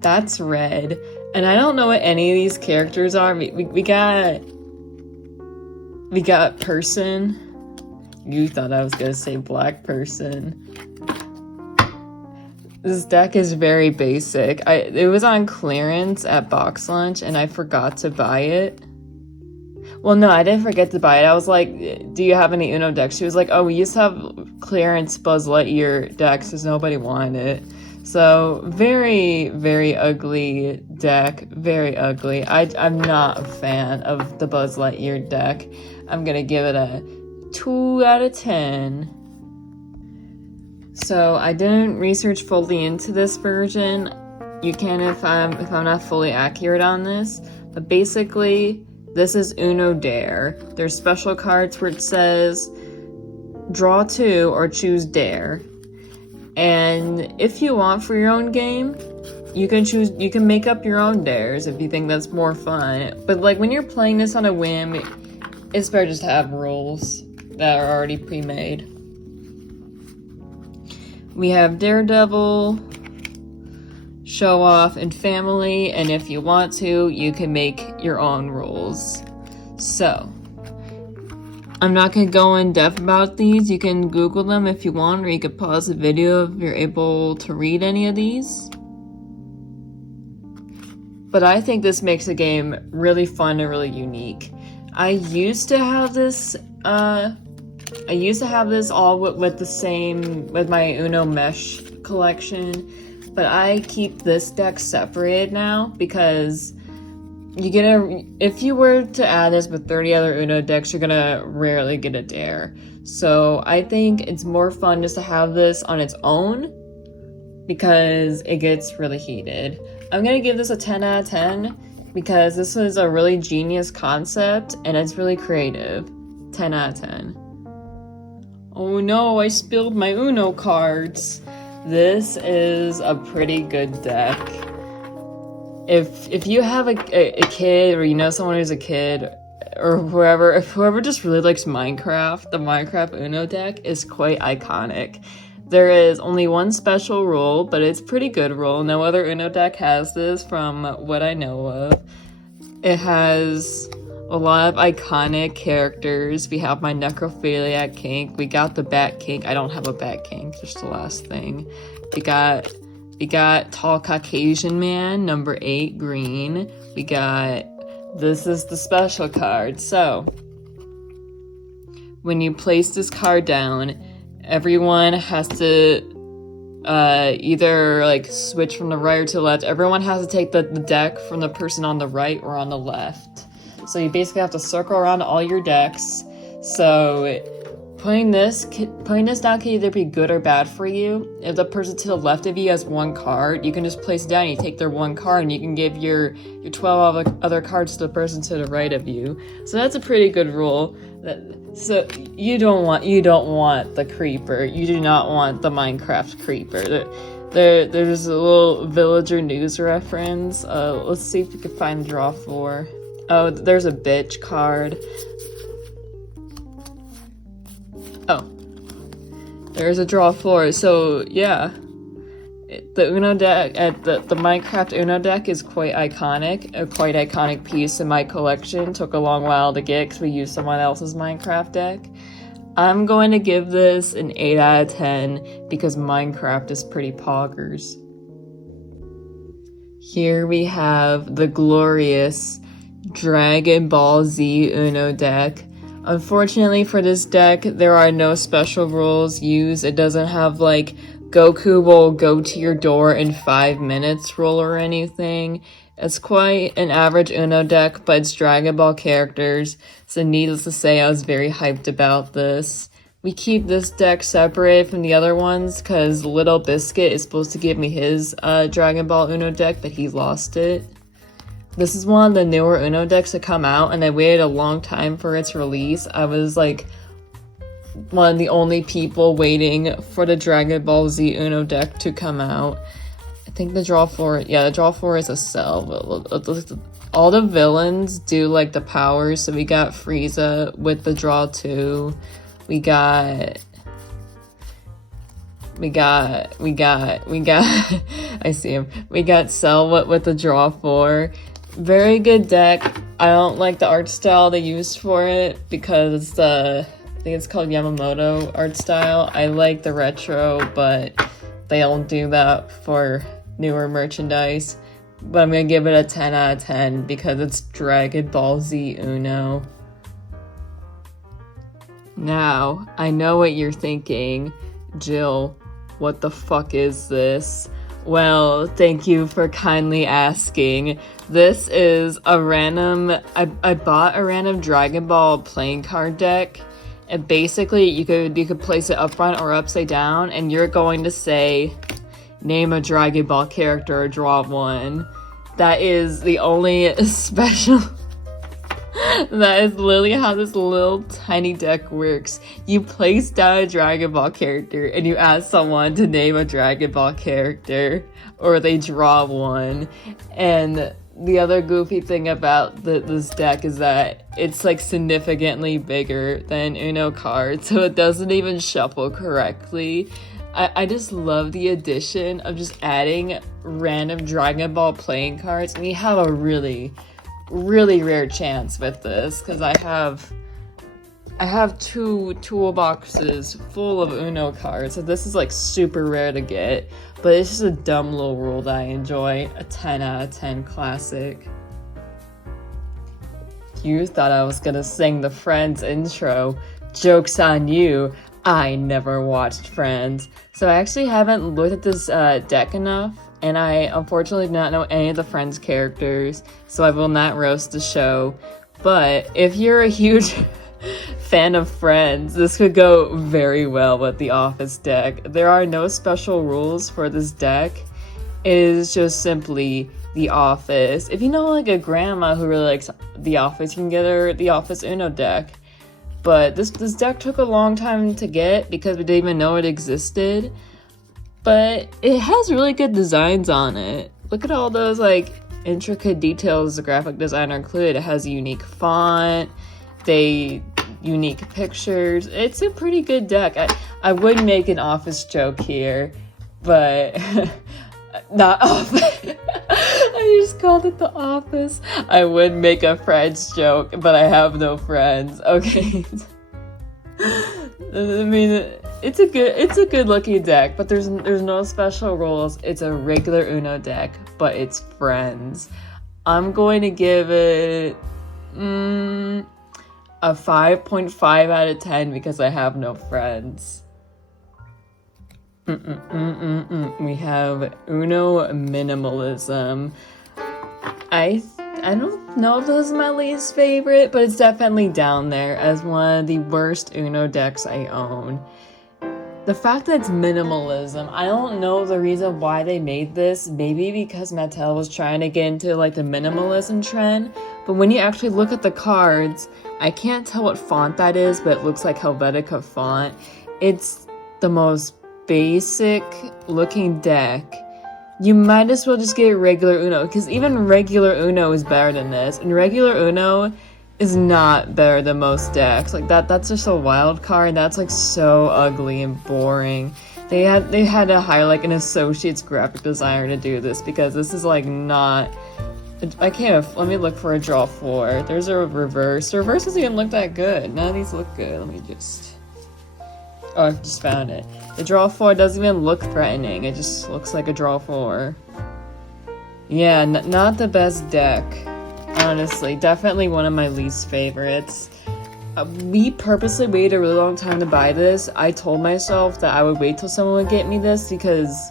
That's red. And I don't know what any of these characters are. We got person. You thought I was gonna say black person. This deck is very basic. It was on clearance at Box Lunch and I forgot to buy it. Well, no, I didn't forget to buy it. I was like, do you have any Uno decks? She was like, oh, we used to have clearance Buzz Lightyear decks because nobody wanted it. So, very, very ugly deck. Very ugly. I'm not a fan of the Buzz Lightyear deck. I'm going to give it a 2 out of 10. So, I didn't research fully into this version. You can if I'm not fully accurate on this. But basically... this is Uno Dare. There's special cards where it says draw 2 or choose Dare. And if you want for your own game, you can make up your own dares if you think that's more fun. But like when you're playing this on a whim, it's better just to have rules that are already pre-made. We have Daredevil, Show Off, and Family, and if you want to, you can make your own rules. So, I'm not going to go in depth about these. You can Google them if you want, or you could pause the video if you're able to read any of these. But I think this makes the game really fun and really unique. I used to have this all with my Uno Mesh collection. But I keep this deck separated now because if you were to add this with 30 other Uno decks, you're gonna rarely get a dare. So I think it's more fun just to have this on its own because it gets really heated. I'm gonna give this a 10 out of 10 because this is a really genius concept and it's really creative. 10 out of 10. Oh no, I spilled my Uno cards. This is a pretty good deck. if you have a kid, or you know someone who's a kid, or whoever just really likes Minecraft, the Minecraft Uno deck is quite iconic. There is only one special rule, but it's a pretty good rule. No other Uno deck has this from what I know of. It has a lot of iconic characters. We have my necrophiliac kink. We got the bat kink. I don't have a bat kink, just the last thing. We got tall Caucasian man, number 8, green. We got, this is the special card. So, when you place this card down, everyone has to either like switch from the right or to the left. Everyone has to take the deck from the person on the right or on the left. So you basically have to circle around all your decks. So putting this down can either be good or bad for you. If the person to the left of you has one card, you can just place it down. You take their one card and you can give your 12 other cards to the person to the right of you. So that's a pretty good rule. So you don't want the creeper. You do not want the Minecraft creeper. There's a little villager news reference. Let's see if we can find draw 4. Oh, there's a bitch card. Oh, there's a draw 4. So yeah, the Uno deck the Minecraft Uno deck is quite iconic. A quite iconic piece in my collection. Took a long while to get because we used someone else's Minecraft deck. I'm going to give this an 8 out of 10 because Minecraft is pretty poggers. Here we have the glorious Dragon Ball Z Uno deck. Unfortunately for this deck, there are no special rules used. It doesn't have like Goku will go to your door in 5 minutes rule or anything. It's quite an average Uno deck, but it's Dragon Ball characters, so needless to say, I was very hyped about this. We keep this deck separate from the other ones because LilBiscuit is supposed to give me his Dragon Ball Uno deck, but he lost it. This is one of the newer Uno decks to come out, and I waited a long time for its release. I was like one of the only people waiting for the Dragon Ball Z Uno deck to come out. I think the draw 4, yeah, the draw 4 is a sell. All the villains do like the powers, so we got Frieza with the draw 2. We got I see him. We got Cell with the draw 4. Very good deck. I don't like the art style they used for it because I think it's called Yamamoto art style. I like the retro, but they don't do that for newer merchandise. But I'm gonna give it a 10 out of 10 because it's Dragon Ball Z Uno. Now, I know what you're thinking. Jill, what the fuck is this? Well, thank you for kindly asking. This is a random... I bought a random Dragon Ball playing card deck. And basically, you could place it up front or upside down, and you're going to say, name a Dragon Ball character or draw 1. That is the only special... That is literally how this little tiny deck works. You place down a Dragon Ball character and you ask someone to name a Dragon Ball character, or they draw 1. And the other goofy thing about this deck is that it's like significantly bigger than Uno cards, so it doesn't even shuffle correctly. I just love the addition of just adding random Dragon Ball playing cards. We have a really rare chance with this because I have 2 toolboxes full of Uno cards, so this is like super rare to get, but it's just a dumb little rule that I enjoy. A 10 out of 10 classic. You thought I was gonna sing the Friends intro. Joke's on you. I never watched Friends. So I actually haven't looked at this deck enough, and I unfortunately do not know any of the Friends characters, so I will not roast the show. But if you're a huge fan of Friends, this could go very well with the Office deck. There are no special rules for this deck. It is just simply The Office. If you know like a grandma who really likes The Office, you can get her The Office Uno deck. But this deck took a long time to get because we didn't even know it existed. But it has really good designs on it. Look at all those like intricate details the graphic designer included. It has a unique font, unique pictures. It's a pretty good deck. I would make an office joke here, but not office. I just called it the office. I would make a Friends joke, but I have no friends. Okay. I mean, it's a good looking deck, but there's no special rules. It's a regular Uno deck, but it's Friends. I'm going to give it a 5.5 out of 10 because I have no friends. We have Uno Minimalism. I don't know if this is my least favorite, but it's definitely down there as one of the worst Uno decks I own. The fact that it's minimalism, I don't know the reason why they made this. Maybe because Mattel was trying to get into like the minimalism trend. But when you actually look at the cards, I can't tell what font that is, but it looks like Helvetica font. It's the most basic looking deck. You might as well just get regular Uno, because even regular Uno is better than this. And regular Uno is not better than most decks. Like that's just a wild card. That's like so ugly and boring. They had to hire like an associate's graphic designer to do this, because this is like not. I can't. Let me look for a draw 4. There's a reverse. The reverse doesn't even look that good. None of these look good. Let me just. Oh, I just found it. The draw 4 doesn't even look threatening. It just looks like a draw 4. Yeah, not the best deck. Honestly, definitely one of my least favorites. We purposely waited a really long time to buy this. I told myself that I would wait till someone would get me this, because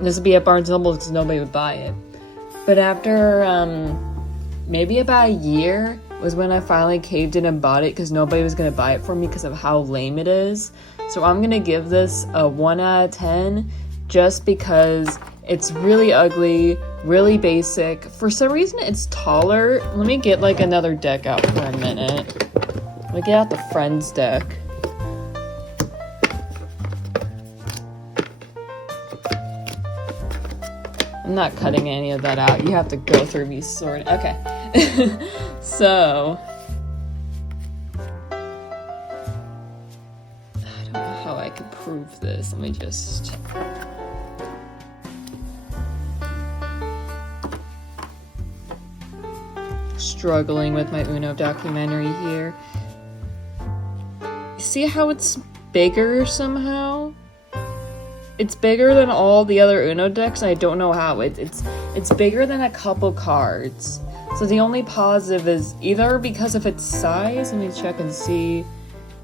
this would be at Barnes & Noble because nobody would buy it. But after maybe about a year was when I finally caved in and bought it, because nobody was going to buy it for me because of how lame it is. So I'm going to give this a 1 out of 10 just because it's really ugly, really basic. For some reason it's taller. Let me get like another deck out for a minute. Let me get out the Friends deck. I'm not cutting any of that out. You have to go through me sorting. Okay. So I don't know how I could prove this. Let me just. Struggling with my Uno documentary here. See how it's bigger somehow? It's bigger than all the other Uno decks, and I don't know how. It's bigger than a couple cards. So the only positive is either because of its size. Let me check and see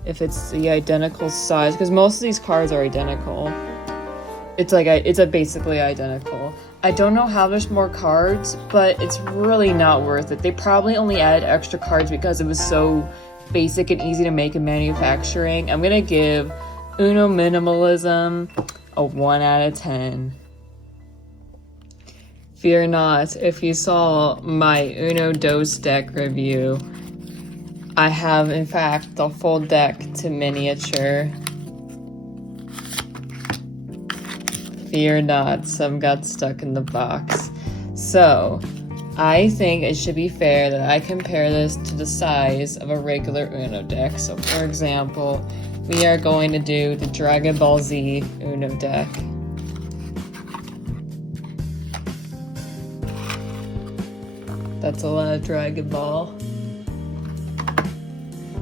if it's the identical size, because most of these cards are identical. It's basically identical. I don't know how there's more cards, but it's really not worth it. They probably only added extra cards because it was so basic and easy to make in manufacturing. I'm gonna give Uno Minimalism a 1 out of 10. Fear not, if you saw my Uno Dos deck review, I have in fact the full deck to miniature. Fear not, some got stuck in the box. So, I think it should be fair that I compare this to the size of a regular Uno deck. So, for example, we are going to do the Dragon Ball Z Uno deck. That's a lot of Dragon Ball.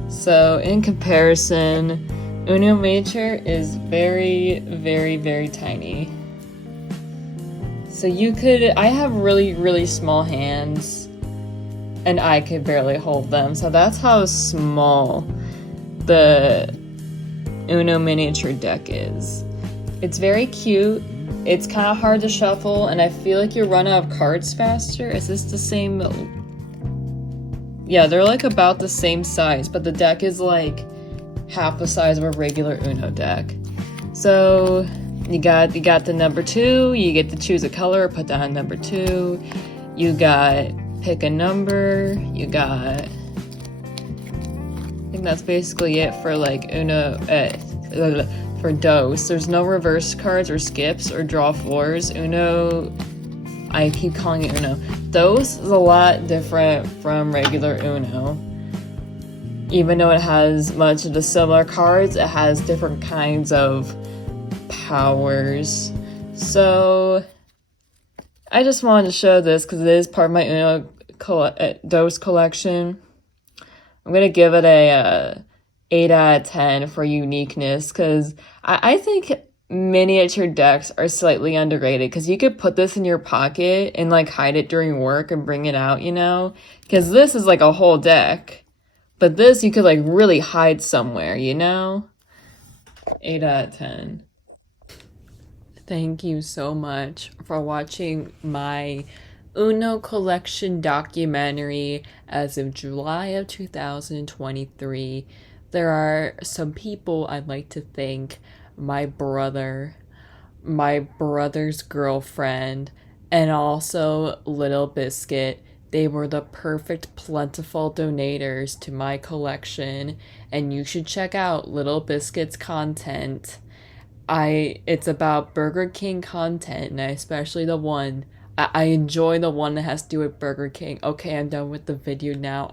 So, in comparison, Uno Miniature is very, very, very tiny. So I have really, really small hands, and I could barely hold them. So that's how small the Uno Miniature deck is. It's very cute. It's kind of hard to shuffle, and I feel like you run out of cards faster. Is this the same? Yeah, they're like about the same size, but the deck is like half the size of a regular Uno deck. So you got the number 2, you get to choose a color, put down number 2. You got pick a number, I think that's basically it for like Uno, for Dos. There's no reverse cards or skips or draw 4s. Uno I keep calling it Uno. Those is a lot different from regular Uno. Even though it has much of the similar cards, it has different kinds of powers. So I just wanted to show this because it is part of my Uno Dos collection. I'm gonna give it a 8 out of 10 for uniqueness, because I think miniature decks are slightly underrated, because you could put this in your pocket and like hide it during work and bring it out, you know, because this is like a whole deck, but this you could like really hide somewhere, you know. 8 out of 10. Thank you so much for watching my Uno collection documentary as of July of 2023. There are some people I'd like to thank: my brother, my brother's girlfriend, and also LilBiscuit. They were the perfect, plentiful donators to my collection, and you should check out LilBiscuit's content. It's about Burger King content, and especially the one I enjoy the one that has to do with Burger King. Okay, I'm done with the video now.